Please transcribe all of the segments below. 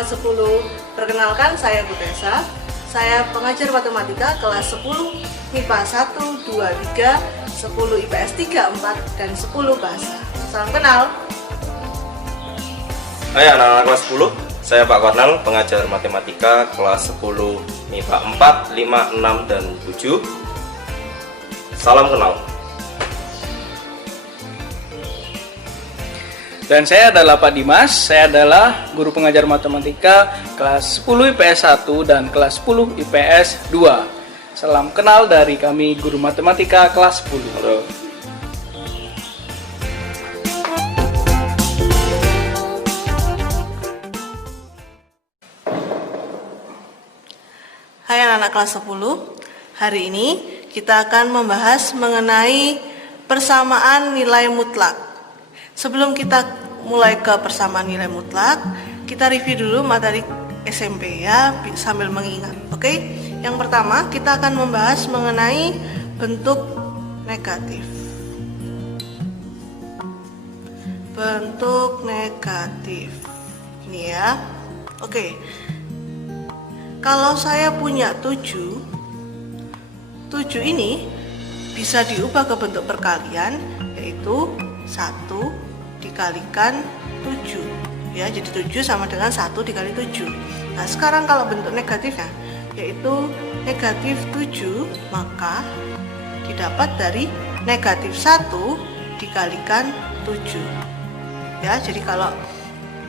kelas 10. Perkenalkan, saya Bu Tessa. Saya pengajar matematika kelas 10 MIPA 1, 2, 3, 10 IPS 3, 4, dan 10 bahasa. Salam kenal. Hai anak-anak kelas 10, saya Pak Kornel, pengajar matematika kelas 10 MIPA 4, 5, 6, dan 7. Salam kenal. Dan saya adalah Pak Dimas, saya adalah guru pengajar matematika kelas 10 IPS 1 dan kelas 10 IPS 2. Salam kenal dari kami guru matematika kelas 10. Halo. Hai anak-anak kelas 10. Hari ini kita akan membahas mengenai persamaan nilai mutlak. Sebelum kita mulai ke persamaan nilai mutlak, kita review dulu materi SMP ya, sambil mengingat. Oke? Yang pertama, kita akan membahas mengenai bentuk negatif. Bentuk negatif. Ini ya. Oke. Kalau saya punya 7 ini bisa diubah ke bentuk perkalian, yaitu 1 dikalikan 7 ya, jadi 7 sama dengan 1 dikali 7. Nah sekarang kalau bentuk negatifnya yaitu negatif 7, maka didapat dari negatif 1 dikalikan 7 ya. Jadi kalau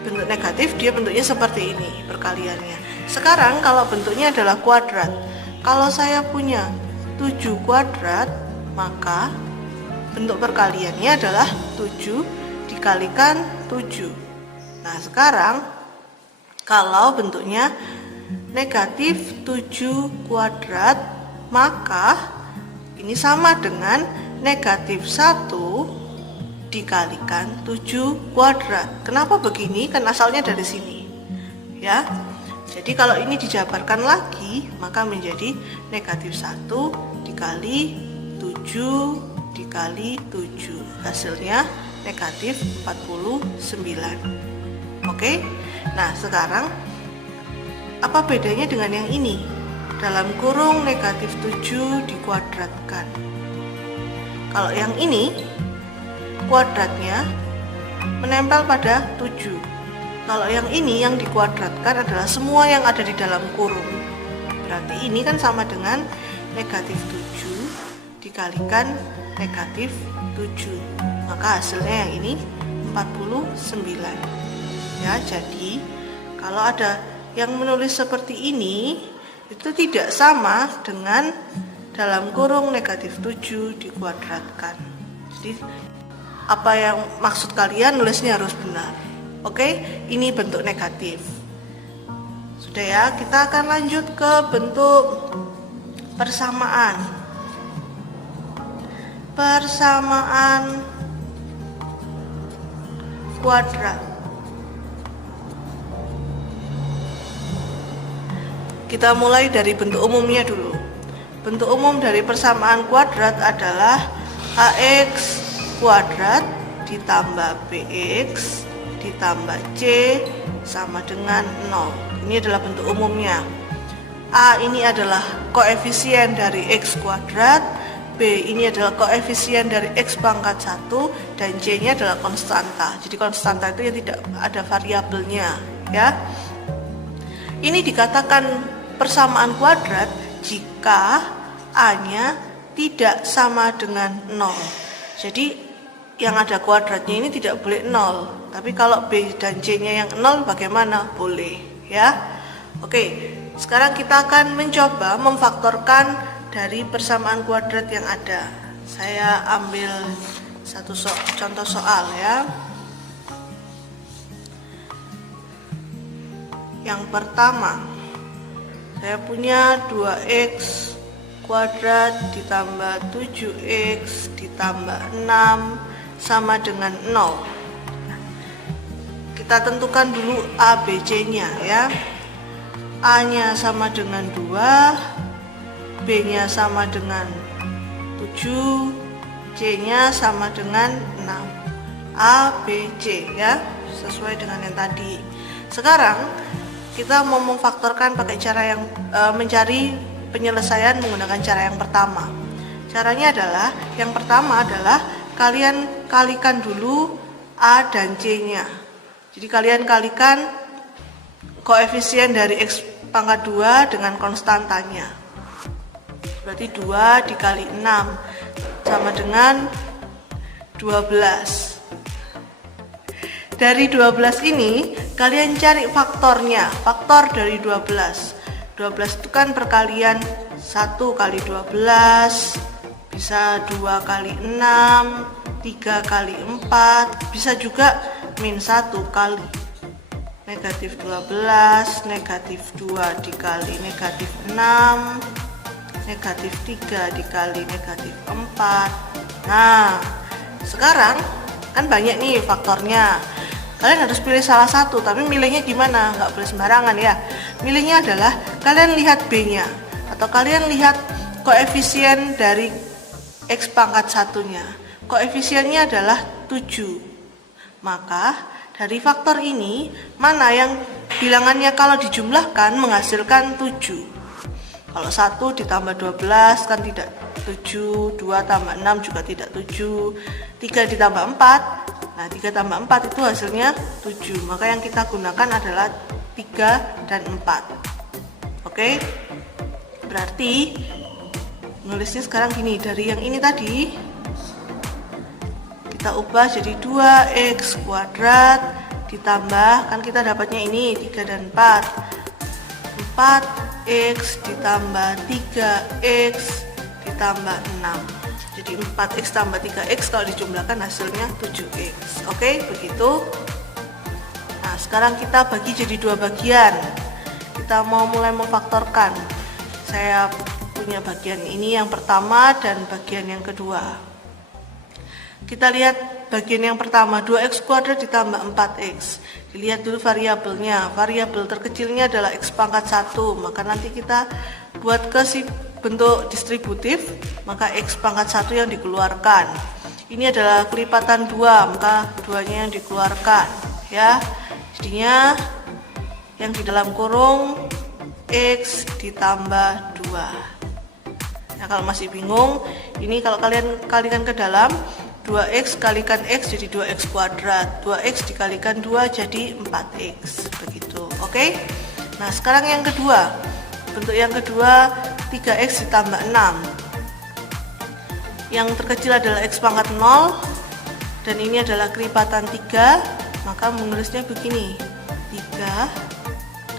bentuk negatif dia bentuknya seperti ini perkaliannya. Sekarang kalau bentuknya adalah kuadrat, kalau saya punya 7 kuadrat, maka bentuk perkaliannya adalah 7 dikalikan 7. Nah sekarang kalau bentuknya negatif 7 kuadrat, maka ini sama dengan negatif 1 dikalikan 7 kuadrat. Kenapa begini? Kan asalnya dari sini ya. Jadi kalau ini dijabarkan lagi, maka menjadi negatif 1 dikali 7 dikali 7. Hasilnya negatif 49. Oke. Nah sekarang apa bedanya dengan yang ini? Dalam kurung negatif 7 dikuadratkan. Kalau yang ini kuadratnya menempel pada 7. Kalau yang ini yang dikuadratkan adalah semua yang ada di dalam kurung. Berarti ini kan sama dengan negatif 7 dikalikan negatif 7. Maka hasilnya yang ini 49 ya. Jadi kalau ada yang menulis seperti ini, itu tidak sama dengan dalam kurung negatif 7 dikuadratkan. Jadi apa yang maksud kalian nulisnya harus benar. Oke, ini bentuk negatif. Sudah ya, kita akan lanjut ke bentuk persamaan. Persamaan kuadrat. Kita mulai dari bentuk umumnya dulu. Bentuk umum dari persamaan kuadrat adalah ax kuadrat ditambah bx ditambah c sama dengan 0. Ini adalah bentuk umumnya. A ini adalah koefisien dari x kuadrat, B ini adalah koefisien dari X pangkat 1, dan C-nya adalah konstanta. Jadi konstanta itu yang tidak ada variabelnya ya. Ini dikatakan persamaan kuadrat jika A-nya tidak sama dengan 0. Jadi yang ada kuadratnya ini tidak boleh 0. Tapi kalau B dan C-nya yang 0 bagaimana? Boleh ya. Oke, sekarang kita akan mencoba memfaktorkan dari persamaan kuadrat yang ada. Saya ambil satu contoh soal ya. Yang pertama, saya punya 2x kuadrat ditambah 7x ditambah 6 sama dengan 0. Kita tentukan dulu A, B, C-nya ya. A-nya sama dengan 2, B-nya sama dengan 7, C-nya sama dengan 6. A, B, C ya, sesuai dengan yang tadi. Sekarang kita mau memfaktorkan pakai cara yang mencari penyelesaian menggunakan cara yang pertama. Caranya adalah, yang pertama adalah kalian kalikan dulu A dan C-nya. Jadi kalian kalikan koefisien dari X pangkat 2 dengan konstantanya. Berarti 2 dikali 6 sama dengan 12. Dari 12 ini kalian cari faktornya, faktor dari 12. 12 itu kan perkalian 1 kali 12, bisa 2 kali 6, 3 kali 4, bisa juga min 1 kali negatif 12, negatif 2 dikali negatif 6, negatif 3 dikali negatif 4. Nah, sekarang kan banyak nih faktornya. Kalian harus pilih salah satu, tapi milihnya gimana? Nggak boleh sembarangan ya. Milihnya adalah kalian lihat B-nya, atau kalian lihat koefisien dari X pangkat 1-nya. Koefisiennya adalah 7. Maka dari faktor ini, mana yang bilangannya kalau dijumlahkan menghasilkan 7? Kalau 1 ditambah 12 kan tidak 7, 2 tambah 6 juga tidak 7, 3 ditambah 4, nah 3 tambah 4 itu hasilnya 7. Maka yang kita gunakan adalah 3 dan 4. Oke? Berarti nulisnya sekarang gini, dari yang ini tadi kita ubah jadi 2x kuadrat ditambah, kan kita dapatnya ini 3 dan 4, 4x ditambah 3x ditambah 6. Jadi 4x tambah 3x kalau dijumlahkan hasilnya 7x. Oke, begitu. Nah, sekarang kita bagi jadi 2 bagian. Kita mau mulai memfaktorkan. Saya punya bagian ini yang pertama dan bagian yang kedua. Kita lihat bagian yang pertama, 2x kuadrat ditambah 4x. Dilihat dulu variabelnya. Variabel terkecilnya adalah x pangkat 1. Maka nanti kita buat ke si bentuk distributif, maka x pangkat 1 yang dikeluarkan. Ini adalah kelipatan 2, maka 2-nya yang dikeluarkan. Ya, jadinya yang di dalam kurung x ditambah 2. Nah, kalau masih bingung, ini kalau kalian kalikan ke dalam, 2x kalikan x jadi 2x kuadrat, 2x dikalikan 2 jadi 4x, begitu. Oke. Nah, sekarang yang kedua, bentuk yang kedua 3x ditambah 6. Yang terkecil adalah x pangkat 0 dan ini adalah kelipatan 3, maka menulisnya begini, 3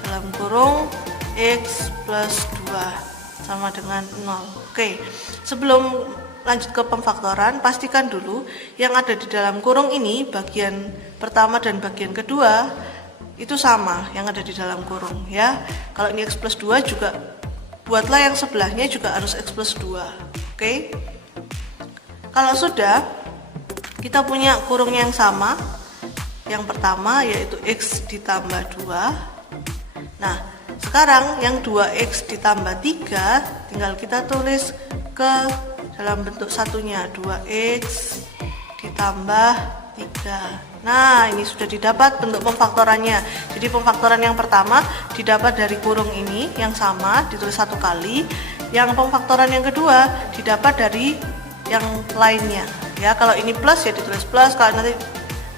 dalam kurung x plus 2 sama dengan 0. Oke, sebelum lanjut ke pemfaktoran, pastikan dulu yang ada di dalam kurung ini, bagian pertama dan bagian kedua itu sama yang ada di dalam kurung ya. Kalau ini x plus 2 juga buatlah yang sebelahnya juga harus x plus 2. Oke. Kalau sudah, kita punya kurung yang sama. Yang pertama yaitu x ditambah 2. Nah, sekarang yang 2x ditambah 3 tinggal kita tulis ke dalam bentuk satunya, 2x ditambah 3. Nah, ini sudah didapat bentuk pemfaktorannya. Jadi pemfaktoran yang pertama didapat dari kurung ini yang sama, ditulis 1 kali. Yang pemfaktoran yang kedua didapat dari yang lainnya. Ya, kalau ini plus ya ditulis plus, kalau nanti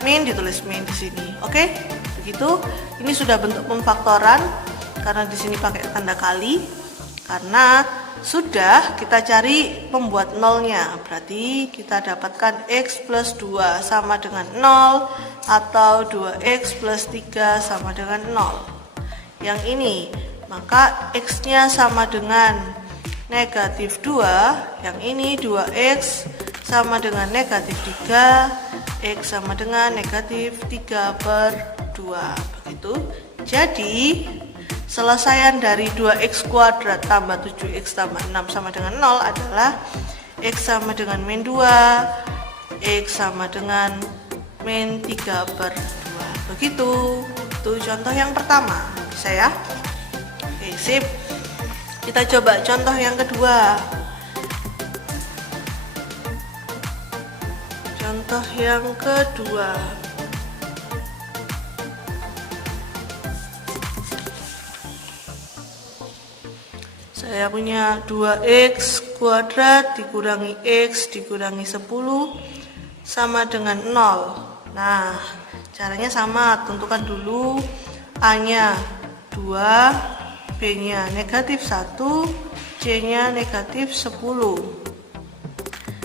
min ditulis min di sini. Oke? Begitu. Ini sudah bentuk pemfaktoran karena di sini pakai tanda kali. Karena sudah kita cari pembuat nolnya, berarti kita dapatkan x plus 2 sama dengan 0 atau 2x plus 3 sama dengan 0. Yang ini, maka x-nya sama dengan negatif 2, yang ini 2x sama dengan negatif 3, x sama dengan negatif 3/2. Begitu. Jadi selesaian dari 2x kuadrat tambah 7x tambah 6 sama dengan 0 adalah x sama dengan min 2, x sama dengan min 3/2. Begitu. Itu contoh yang pertama. Bisa ya? Oke, sip. Kita coba contoh yang kedua. Contoh yang kedua. Saya punya 2x kuadrat dikurangi x dikurangi 10 sama dengan 0. Nah, caranya sama, tentukan dulu A-nya 2, B-nya negatif 1, C-nya negatif 10.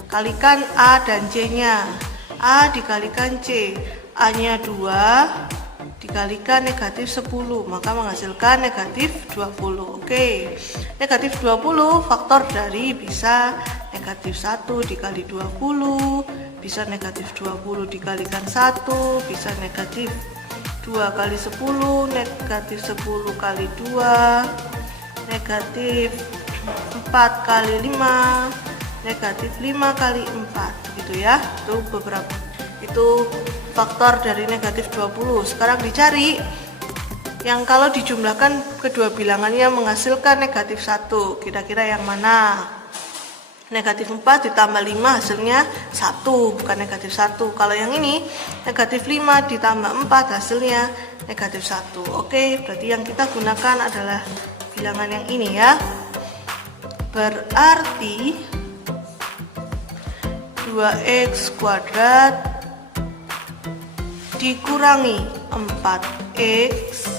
Kalikan A dan C-nya. A dikalikan C, A-nya 2 dikalikan negatif 10, maka menghasilkan negatif 20. Oke, negatif 20 faktor dari bisa negatif 1 dikali 20, bisa negatif 20 dikalikan 1, bisa negatif 2 kali 10, negatif 10 kali 2, negatif 4 kali 5, negatif 5 kali 4, gitu ya. Itu beberapa, itu faktor dari negatif 20. Sekarang dicari yang kalau dijumlahkan kedua bilangannya menghasilkan negatif 1, kira-kira yang mana? Negatif 4 ditambah 5 hasilnya 1, bukan negatif 1. Kalau yang ini negatif 5 ditambah 4 hasilnya negatif 1. Oke, berarti yang kita gunakan adalah bilangan yang ini ya. Berarti 2x kuadrat dikurangi 4x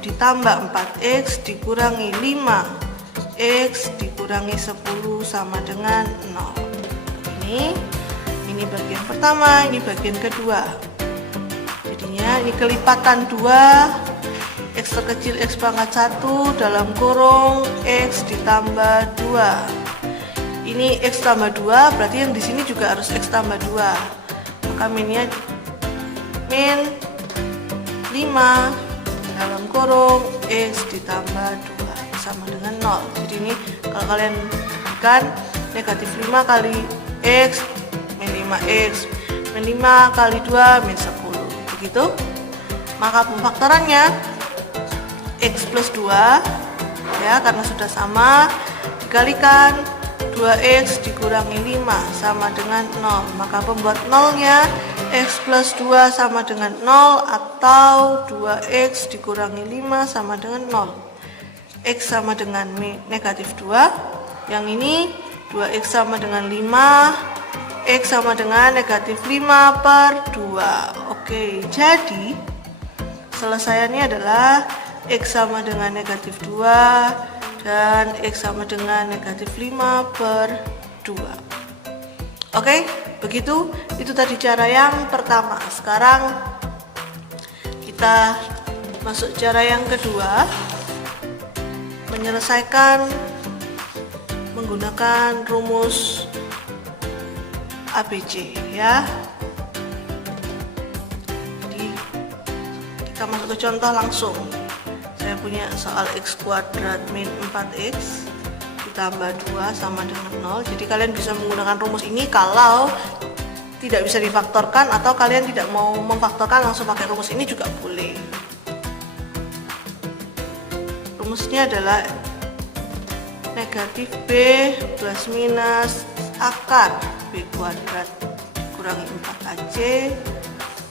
ditambah 4x dikurangi 5x dikurangi 10 sama dengan 0. Ini bagian pertama, ini bagian kedua. Jadinya ini kelipatan 2, x terkecil x pangkat 1 dalam kurung x ditambah 2. Ini x tambah 2, berarti yang di sini juga harus x tambah 2. Maka minnya min 5 dalam kurung x ditambah 2 sama dengan 0. Jadi ini kalau kalian berikan negatif 5 kali x min 5x, min 5 kali 2 min 10, begitu. Maka pemfaktorannya x plus 2 ya, karena sudah sama, dikalikan 2x dikurangi 5 sama dengan 0. Maka pembuat nolnya x plus 2 sama dengan 0 atau 2x dikurangi 5 sama dengan 0. X sama dengan negatif 2. Yang ini 2x sama dengan 5, x sama dengan negatif 5 per 2. Oke, jadi selesaiannya adalah x sama dengan negatif 2 dan x sama dengan negatif 5 per 2. Oke, begitu. Itu tadi cara yang pertama. Sekarang kita masuk cara yang kedua, menyelesaikan menggunakan rumus ABC ya. Jadi kita masuk ke contoh langsung. Saya punya soal x kuadrat min 4x ditambah 2 sama dengan 0. Jadi kalian bisa menggunakan rumus ini kalau tidak bisa difaktorkan, atau kalian tidak mau memfaktorkan langsung pakai rumus ini juga boleh. Rumusnya adalah negatif b plus minus akar b kuadrat dikurangi 4ac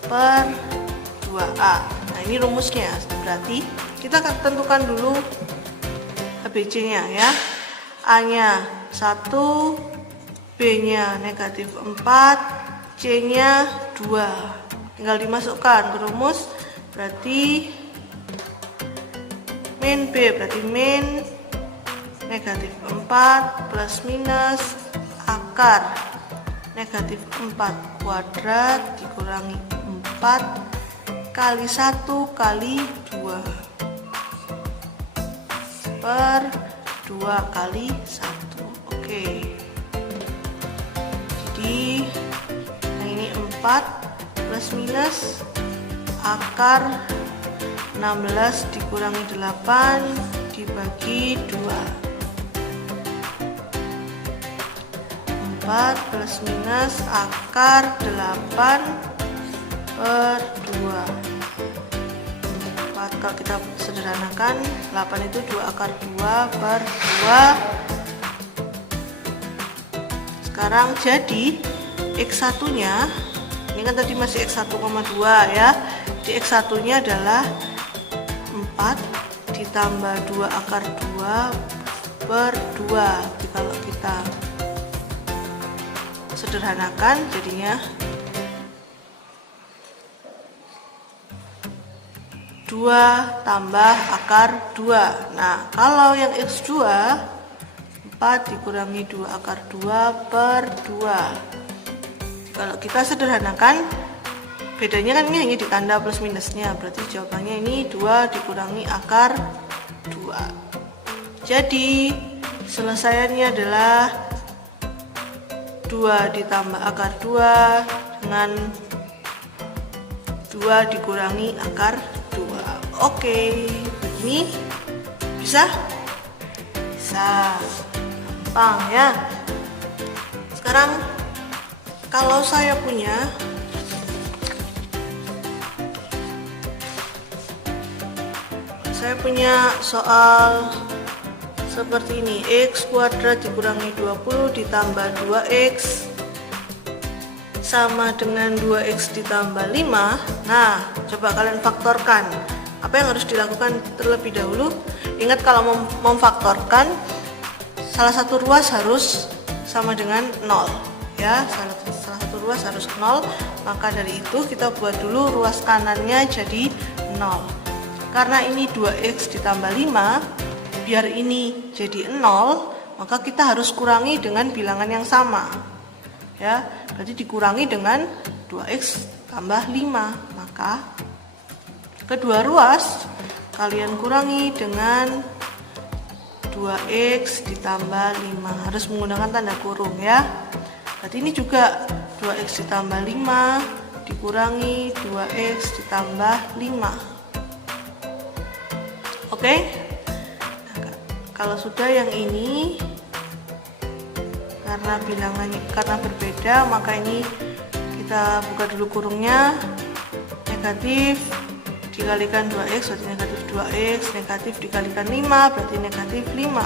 per 2a. Nah, ini rumusnya. Berarti kita akan tentukan dulu ABC-nya ya. A-nya 1, B-nya negatif 4, C-nya 2. Tinggal dimasukkan ke rumus, berarti min B berarti min negatif 4 plus minus akar negatif 4 kuadrat dikurangi 4 kali 1 kali 2 per 2 kali 1. Oke, jadi yang ini 4 plus minus akar 16 dikurangi 8 dibagi 2. 4 plus minus akar 8 per 2. 4 kalau kita sederhanakan, 8 itu 2 akar 2 per 2. Sekarang jadi X1 nya, ini kan tadi masih X1,2 ya. Jadi X1 nya adalah 4 ditambah 2 akar 2 per 2. Jadi kalau kita sederhanakan jadinya 2 tambah akar 2. Nah, kalau yang X2 4 dikurangi 2 akar 2 per 2. Kalau kita sederhanakan, bedanya kan ini hanya ditanda plus minusnya, berarti jawabannya ini 2 dikurangi akar 2. Jadi selesaiannya adalah 2 ditambah akar 2 dengan 2 dikurangi akar 2. Oke, begini bisa? Bisa. Gampang ya. Sekarang kalau saya punya soal seperti ini, X kuadrat dikurangi 20 ditambah 2X sama dengan 2X ditambah 5. Nah, coba kalian faktorkan. Apa yang harus dilakukan terlebih dahulu? Ingat, kalau memfaktorkan, salah satu ruas harus sama dengan 0 ya, salah satu ruas harus 0. Maka dari itu kita buat dulu ruas kanannya jadi 0. Karena ini 2X ditambah 5, biar ini jadi 0, maka kita harus kurangi dengan bilangan yang sama ya, berarti dikurangi dengan 2X tambah 5. Maka kedua ruas kalian kurangi dengan 2X ditambah 5, harus menggunakan tanda kurung ya. Berarti ini juga 2X ditambah 5 dikurangi 2X ditambah 5. Oke. Nah, kalau sudah yang ini, karena bilangannya berbeda, maka ini kita buka dulu kurungnya. Negatif dikalikan 2X berarti negatif 2X, negatif dikalikan 5 berarti negatif 5.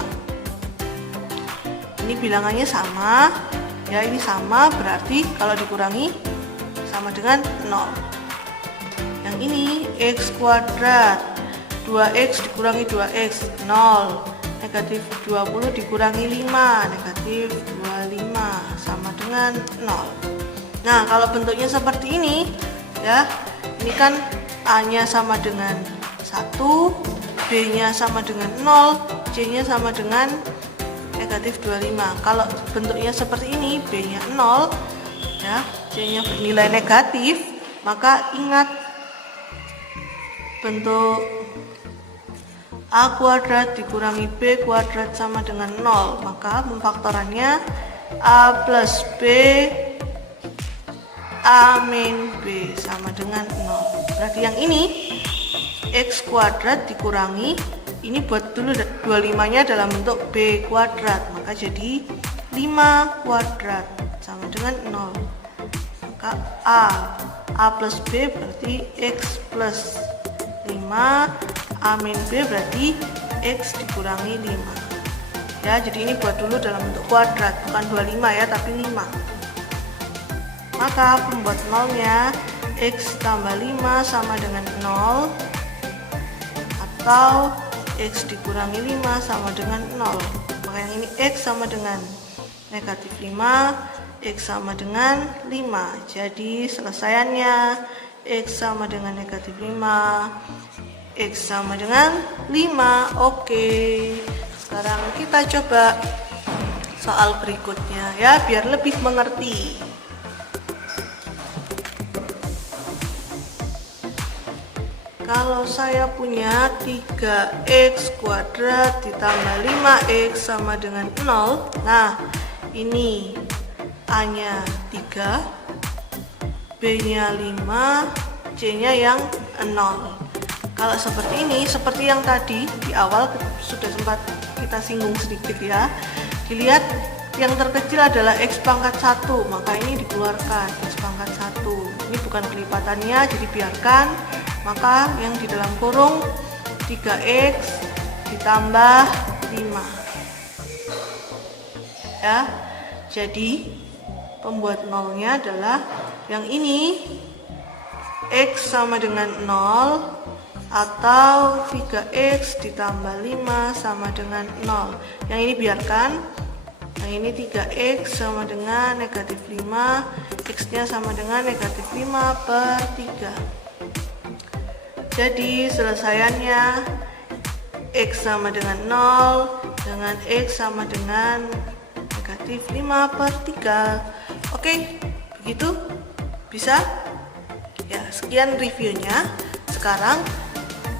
Ini bilangannya sama ya, ini sama, berarti kalau dikurangi sama dengan 0. Yang ini X kuadrat, 2X dikurangi 2X 0, negatif 20 dikurangi 5, negatif 25 sama dengan 0. Nah, kalau bentuknya seperti ini ya, ini kan A-nya sama dengan 1, B-nya sama dengan 0, C-nya sama dengan negatif 25. Kalau bentuknya seperti ini, B-nya 0 ya, C-nya bernilai negatif, maka ingat bentuk A kuadrat dikurangi B kuadrat sama dengan 0, maka pemfaktorannya A plus B A min B sama dengan 0. Berarti yang ini X kuadrat dikurangi, ini buat dulu 25 nya dalam bentuk B kuadrat, maka jadi 5 kuadrat sama dengan 0. Maka A plus B berarti X plus 5, A min B berarti X dikurangi 5 ya. Jadi ini buat dulu dalam bentuk kuadrat, bukan 25 ya, tapi 5. Maka pembuat nolnya X tambah 5 sama dengan 0, atau X dikurangi 5 sama dengan 0. Maka yang ini X sama dengan negatif 5, X sama dengan 5. Jadi selesaiannya X sama dengan negatif 5, X sama dengan 5. Oke, sekarang kita coba soal berikutnya ya, biar lebih mengerti. Kalau saya punya 3X kuadrat ditambah 5X sama dengan 0. Nah, ini A-nya 3, B-nya 5, C-nya yang 0. Kalau seperti ini, seperti yang tadi di awal sudah sempat kita singgung sedikit ya. Dilihat yang terkecil adalah X pangkat 1, maka ini dikeluarkan X pangkat 1. Ini bukan kelipatannya, jadi biarkan. Maka yang di dalam kurung 3X ditambah 5 ya. Jadi pembuat nolnya adalah yang ini, X sama dengan 0, atau 3x ditambah 5 sama dengan 0. Yang ini biarkan. Yang ini 3x sama dengan negatif 5, x nya sama dengan negatif 5/3. Jadi selesaiannya x sama dengan 0 dengan x sama dengan negatif 5/3. Oke, begitu? Bisa? Ya, sekian reviewnya. Sekarang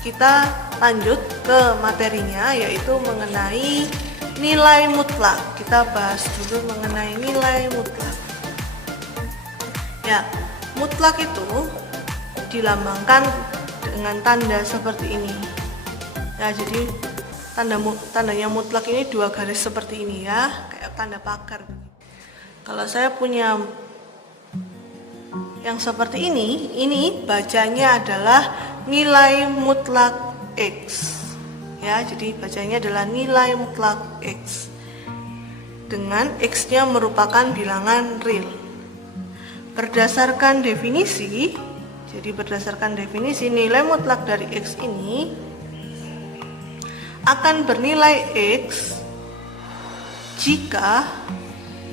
kita lanjut ke materinya, yaitu mengenai nilai mutlak. Kita bahas dulu mengenai nilai mutlak. Ya, mutlak itu dilambangkan dengan tanda seperti ini. Ya, jadi tandanya mutlak ini 2 garis seperti ini ya, kayak tanda pagar. Kalau saya punya yang seperti ini bacanya adalah nilai mutlak x. Ya, jadi bacanya adalah nilai mutlak x. Dengan x-nya merupakan bilangan real. Berdasarkan definisi, nilai mutlak dari x ini akan bernilai x jika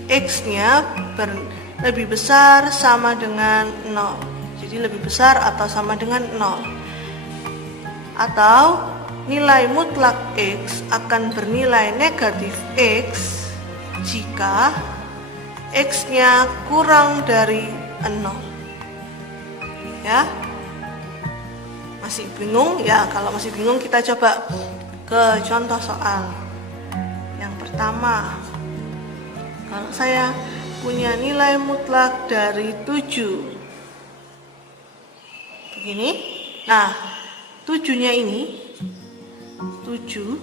x-nya lebih besar sama dengan 0. Jadi lebih besar atau sama dengan 0. Atau nilai mutlak x akan bernilai negatif x jika x-nya kurang dari 0. Ya. Masih bingung? Ya, kalau masih bingung kita coba ke contoh soal. Yang pertama, kalau saya punya nilai mutlak dari 7 begini. Nah, 7-nya ini 7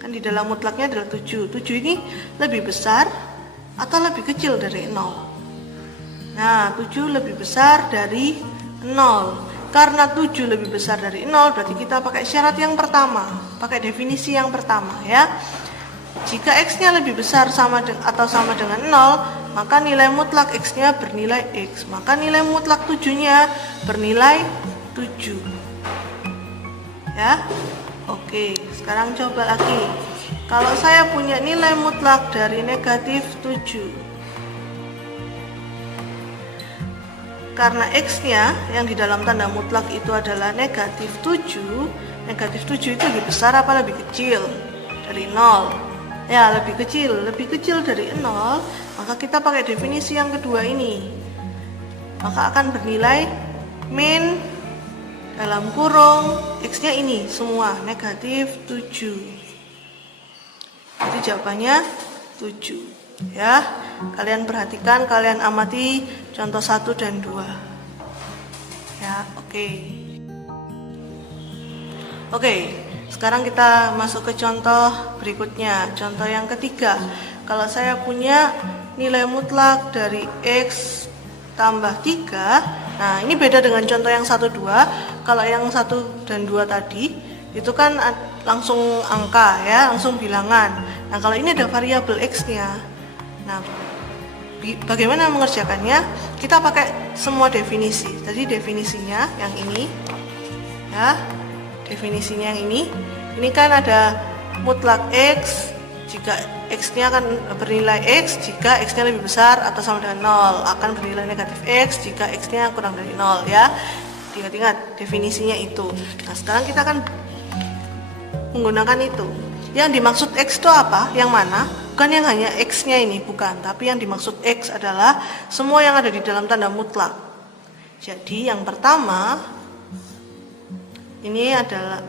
kan di dalam mutlaknya adalah 7. 7 ini lebih besar atau lebih kecil dari 0. Nah, 7 lebih besar dari 0. Karena 7 lebih besar dari 0, berarti kita pakai syarat yang pertama, pakai definisi yang pertama ya. Jika x-nya lebih besar atau sama dengan 0, maka nilai mutlak x-nya bernilai x. Maka nilai mutlak 7-nya bernilai 7. Ya. Oke, sekarang coba lagi. Kalau saya punya nilai mutlak dari negatif 7, karena x-nya yang di dalam tanda mutlak itu adalah negatif 7, negatif 7 itu lebih besar apa lebih kecil dari 0? Ya, lebih kecil dari 0, maka kita pakai definisi yang kedua ini. Maka akan bernilai min dalam kurung x-nya ini semua negatif 7. Jadi jawabannya 7. Ya, kalian perhatikan, kalian amati contoh 1 dan 2. Ya, oke. Oke, sekarang kita masuk ke contoh berikutnya. Contoh yang ketiga. Kalau saya punya nilai mutlak dari x tambah 3. Nah, ini beda dengan contoh yang 1 2. Kalau yang 1 dan 2 tadi itu kan langsung angka ya, langsung bilangan. Nah, kalau ini ada variabel x-nya. Nah, bagaimana mengerjakannya? Kita pakai semua definisi. Tadi definisinya yang ini, ya, definisinya yang ini. Ini kan ada mutlak x jika x-nya akan bernilai x jika x-nya lebih besar atau sama dengan 0, akan bernilai negatif x jika x-nya kurang dari 0 ya. Ingat-ingat definisinya itu. Nah, sekarang kita akan menggunakan itu. Yang dimaksud x itu apa? Yang mana? Bukan yang hanya x-nya ini, bukan. Tapi yang dimaksud x adalah semua yang ada di dalam tanda mutlak. Jadi yang pertama, ini adalah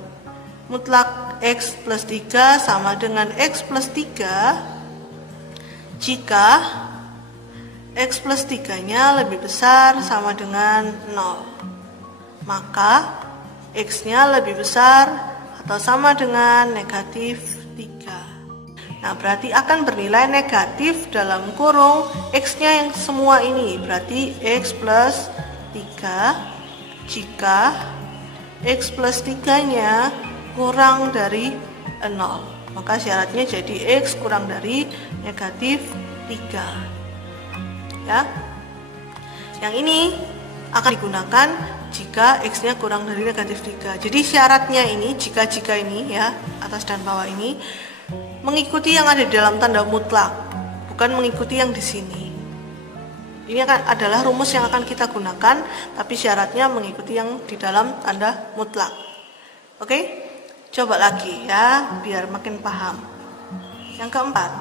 mutlak x plus 3 sama dengan x plus 3 jika x plus 3-nya lebih besar sama dengan 0. Maka x-nya lebih besar atau sama dengan negatif 3. Nah, berarti akan bernilai negatif dalam kurung x-nya yang semua ini. Berarti x plus 3 jika x plus 3-nya kurang dari 0. Maka syaratnya jadi x kurang dari negatif 3. Ya. Yang ini akan digunakan jika X-nya kurang dari negatif 3. Jadi syaratnya ini, jika-jika ini ya, atas dan bawah ini, mengikuti yang ada di dalam tanda mutlak, bukan mengikuti yang di sini. Ini adalah rumus yang akan kita gunakan, tapi syaratnya mengikuti yang di dalam tanda mutlak. Oke? Coba lagi ya, biar makin paham. Yang keempat,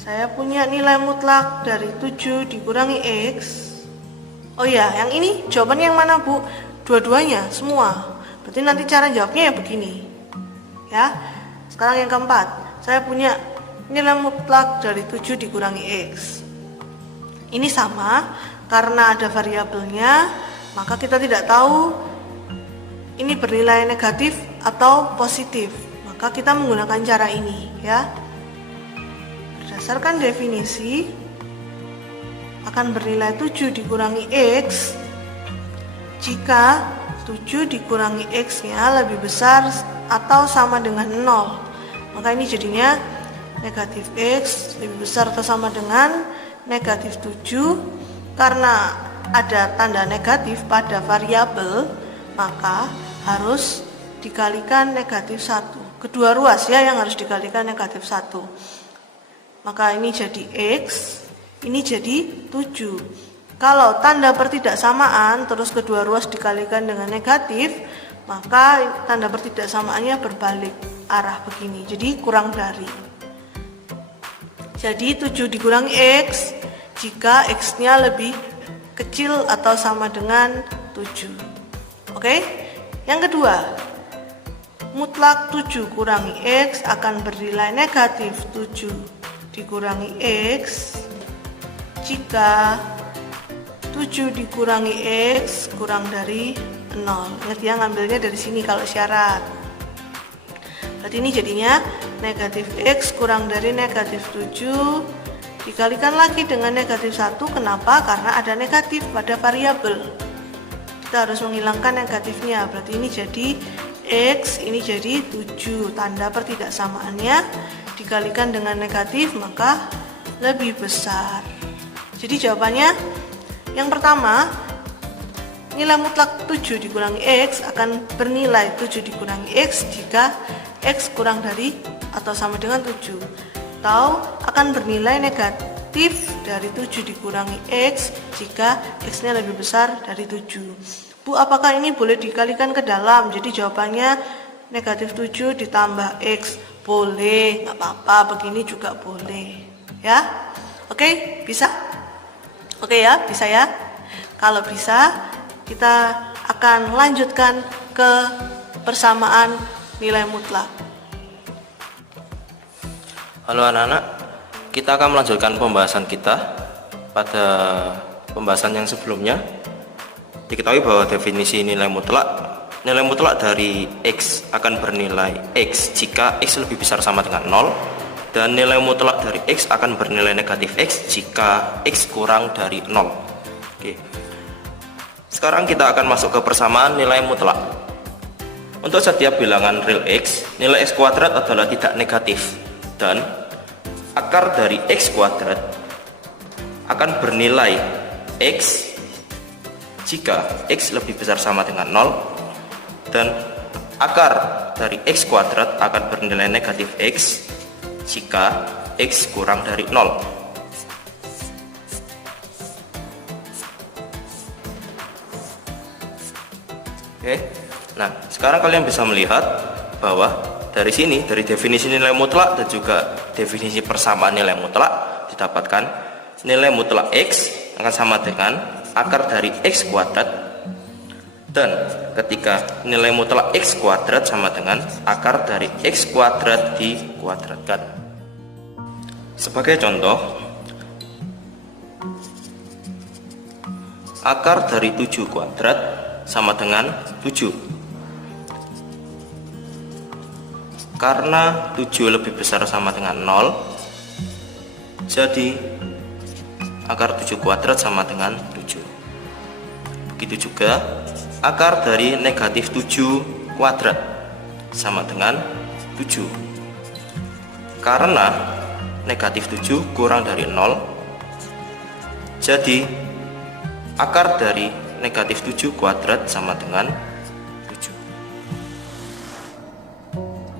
saya punya nilai mutlak dari 7 dikurangi X. Oh ya, yang ini jawabannya yang mana, Bu? Dua-duanya, semua. Berarti nanti cara jawabnya ya begini. Ya. Sekarang yang keempat, saya punya nilai mutlak dari 7 dikurangi X. Ini sama, karena ada variabelnya, maka kita tidak tahu ini bernilai negatif atau positif. Maka kita menggunakan cara ini, ya. Berdasarkan definisi, akan bernilai 7 dikurangi X jika 7 dikurangi X-nya lebih besar atau sama dengan 0. Maka ini jadinya negatif X lebih besar atau sama dengan negatif 7. Karena ada tanda negatif pada variabel, maka harus dikalikan negatif 1. Kedua ruas ya yang harus dikalikan negatif 1. Maka ini jadi X, ini jadi 7. Kalau tanda pertidaksamaan terus kedua ruas dikalikan dengan negatif, maka tanda pertidaksamaannya berbalik arah begini, jadi kurang dari. Jadi 7 dikurangi X jika X-nya lebih kecil atau sama dengan 7. Oke? Yang kedua, mutlak 7 kurangi X akan bernilai negatif 7 dikurangi X jika 7 dikurangi X kurang dari 0. Ingat ya, ngambilnya dari sini kalau syarat. Berarti ini jadinya negatif X kurang dari negatif 7 dikalikan lagi dengan negatif 1. Kenapa? Karena ada negatif pada variabel. Kita harus menghilangkan negatifnya. Berarti ini jadi X, ini jadi 7. Tanda pertidaksamaannya dikalikan dengan negatif, maka lebih besar. Jadi jawabannya yang pertama, nilai mutlak 7 dikurangi X akan bernilai 7 dikurangi X jika X kurang dari atau sama dengan 7, atau akan bernilai negatif dari 7 dikurangi X jika X-nya lebih besar dari 7. Bu, apakah ini boleh dikalikan ke dalam? Jadi jawabannya negatif 7 ditambah X. Boleh, nggak apa-apa, begini juga boleh. Ya, oke, bisa? Oke ya, bisa ya? Kalau bisa, kita akan lanjutkan ke persamaan nilai mutlak. Halo anak-anak, kita akan melanjutkan pembahasan kita. Pada pembahasan yang sebelumnya, diketahui bahwa definisi nilai mutlak dari X akan bernilai X jika X lebih besar sama dengan 0, dan nilai mutlak dari X akan bernilai negatif X jika X kurang dari 0. Oke. Sekarang kita akan masuk ke persamaan nilai mutlak. Untuk setiap bilangan real X, nilai X kuadrat adalah tidak negatif, dan akar dari X kuadrat akan bernilai X jika X lebih besar sama dengan 0, dan akar dari X kuadrat akan bernilai negatif X jika X kurang dari 0. Oke. Nah, sekarang kalian bisa melihat bahwa dari sini, dari definisi nilai mutlak dan juga definisi persamaan nilai mutlak, didapatkan nilai mutlak X akan sama dengan akar dari X kuadrat, dan ketika nilai mutlak X kuadrat sama dengan akar dari X kuadrat dikuadratkan. Sebagai contoh, akar dari 7 kuadrat sama dengan 7. Karena 7 lebih besar sama dengan 0, jadi akar 7 kuadrat sama dengan 7. Begitu juga akar dari negatif 7 kuadrat sama dengan 7. Karena negatif 7 kurang dari 0, jadi akar dari negatif 7 kuadrat sama dengan 7.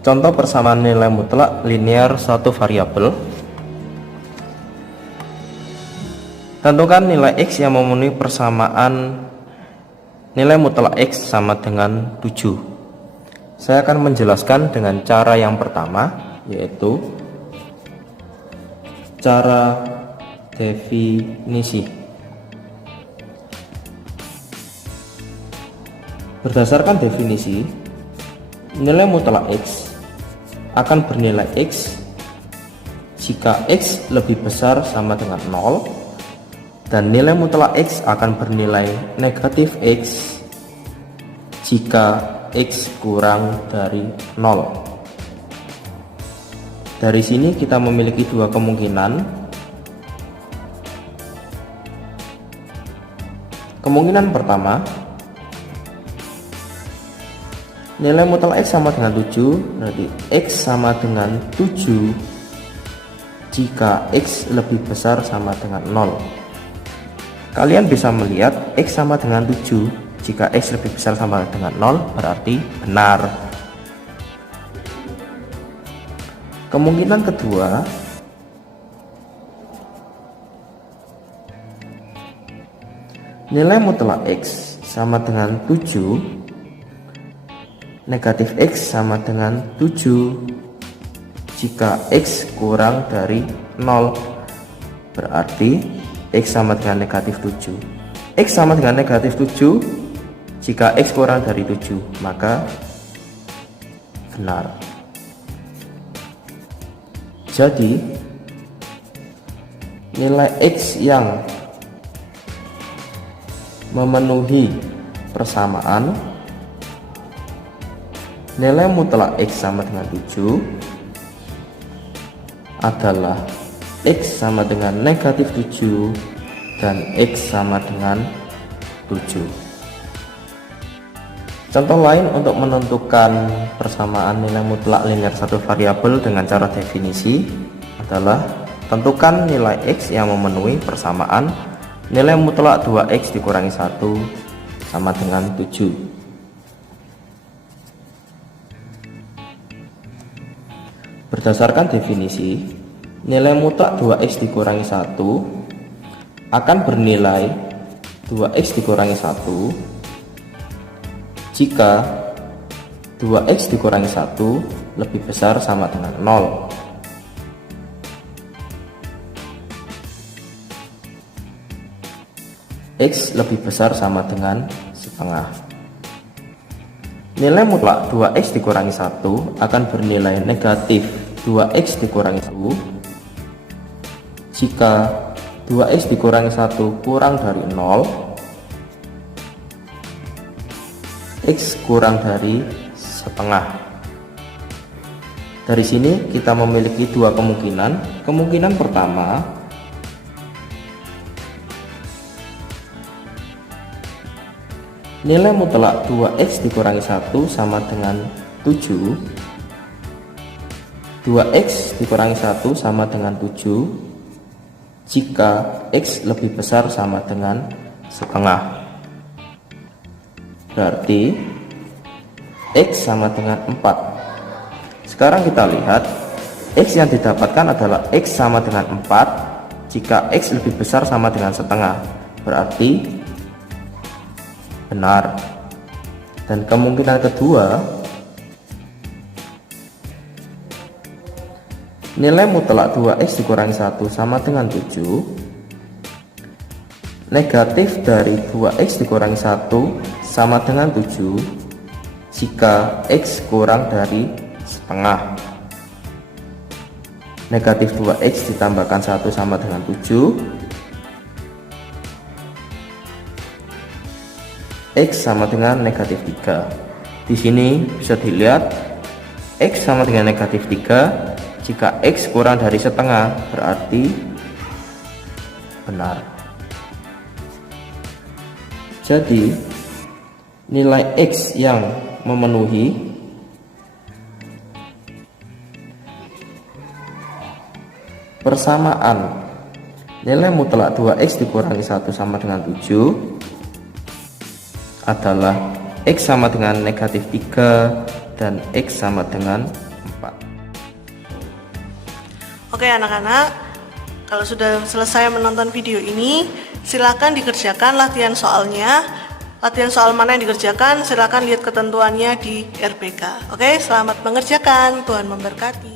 Contoh persamaan nilai mutlak linear suatu variabel. Tentukan nilai X yang memenuhi persamaan nilai mutlak X sama dengan 7. Saya akan menjelaskan dengan cara yang pertama, yaitu cara definisi. Berdasarkan definisi, nilai mutlak X akan bernilai X jika X lebih besar sama dengan 0, dan nilai mutlak X akan bernilai negatif X jika X kurang dari 0. Dari sini kita memiliki dua kemungkinan. Kemungkinan pertama, nilai mutlak X sama dengan 7, berarti X sama dengan 7 jika X lebih besar sama dengan 0. Kalian bisa melihat X sama dengan 7 jika X lebih besar sama dengan 0 berarti benar. Kemungkinan kedua, nilai mutlak X sama dengan 7, negatif X sama dengan 7 jika X kurang dari 0, berarti X sama dengan negatif 7. X sama dengan negatif 7 jika X kurang dari 7, maka benar. Jadi nilai X yang memenuhi persamaan nilai mutlak X sama dengan 7 adalah X sama dengan negatif 7 dan X sama dengan 7. Contoh lain untuk menentukan persamaan nilai mutlak linear satu variabel dengan cara definisi adalah tentukan nilai X yang memenuhi persamaan nilai mutlak 2X dikurangi 1 sama dengan 7. Berdasarkan definisi, nilai mutlak 2X dikurangi 1 akan bernilai 2X dikurangi 1 jika 2X dikurangi 1 lebih besar sama dengan 0. X lebih besar sama dengan setengah. Nilai mutlak 2X dikurangi 1 akan bernilai negatif 2X dikurangi 1 jika 2X dikurangi 1 kurang dari 0, X kurang dari setengah. Dari sini kita memiliki dua kemungkinan. Kemungkinan pertama, nilai mutlak 2X dikurangi 1 sama dengan 7. 2X dikurangi 1 sama dengan 7 jika X lebih besar sama dengan setengah. Berarti X sama dengan 4. Sekarang kita lihat X yang didapatkan adalah X sama dengan 4 jika X lebih besar sama dengan setengah, berarti benar. Dan kemungkinan kedua, nilai mutlak 2X dikurangi 1 sama dengan 7, negatif dari 2X dikurangi 1 sama dengan 7 jika X kurang dari setengah. Negatif 2X ditambahkan 1 sama dengan 7, X sama dengan negatif 3. Di sini bisa dilihat X sama dengan negatif 3 jika X kurang dari setengah, berarti benar. Jadi nilai X yang memenuhi persamaan Nilai mutlak 2x dikurangi 1 sama dengan 7 adalah x sama dengan negatif 3 dan x sama dengan 4. Oke anak-anak, kalau sudah selesai menonton video ini, silakan dikerjakan latihan soalnya. Latihan soal mana yang dikerjakan, silakan lihat ketentuannya di RPK. Oke, selamat mengerjakan, Tuhan memberkati.